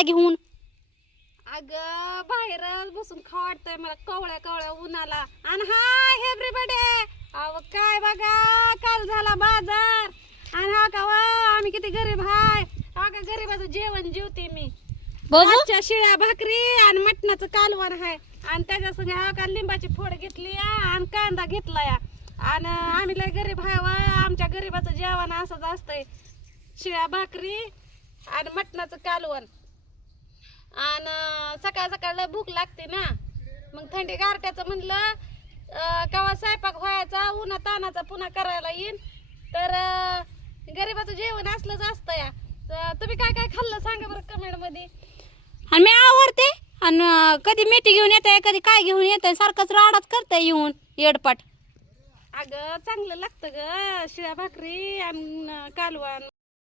की बाहेरच येते राडा घेऊन. अगं बाहेरच बसून खाऊ वाटतंय मला कवळ्या कवळ्या उन्हाला. आणि हाय एव्हरीबडी अहो काय बघा काल झाला बाजार. आणि हा का वा आम्ही किती गरीब हाय. का गरीबाचं जेवण जेवते मी. बघू. आजच्या शिळ्या भाकरी आणि मटणाचं कालवण आहे आणि त्याच्या संग हा का लिंबाची फोड घेतली आणि कांदा घेतला या. आणि आम्ही लय गरीब हाय वा आमच्या गरीबाचं जेवण असंच असतंय. शिळ्या भाकरी आणि मटणाचं कालवण. सकाळ सकाळ लय भूक लागते ना. मग थंडी गारट्याचं म्हणलं केव्हा स्वयंपाक व्हायचा उन्हा तानाचा पुन्हा करायला येईन. तर गरिबाचं जेवण असलंच असतं या. तर तुम्ही काय काय खाल्लं सांगा बरं कमेंटमध्ये आणि मी आवडते आणि कधी मेथी घेऊन येते कधी काय घेऊन येते सारखंच राडाच करते येऊन येडपाट. अगं चांगलं लागतं ग शिळ्या भाकरी आणि कालवण.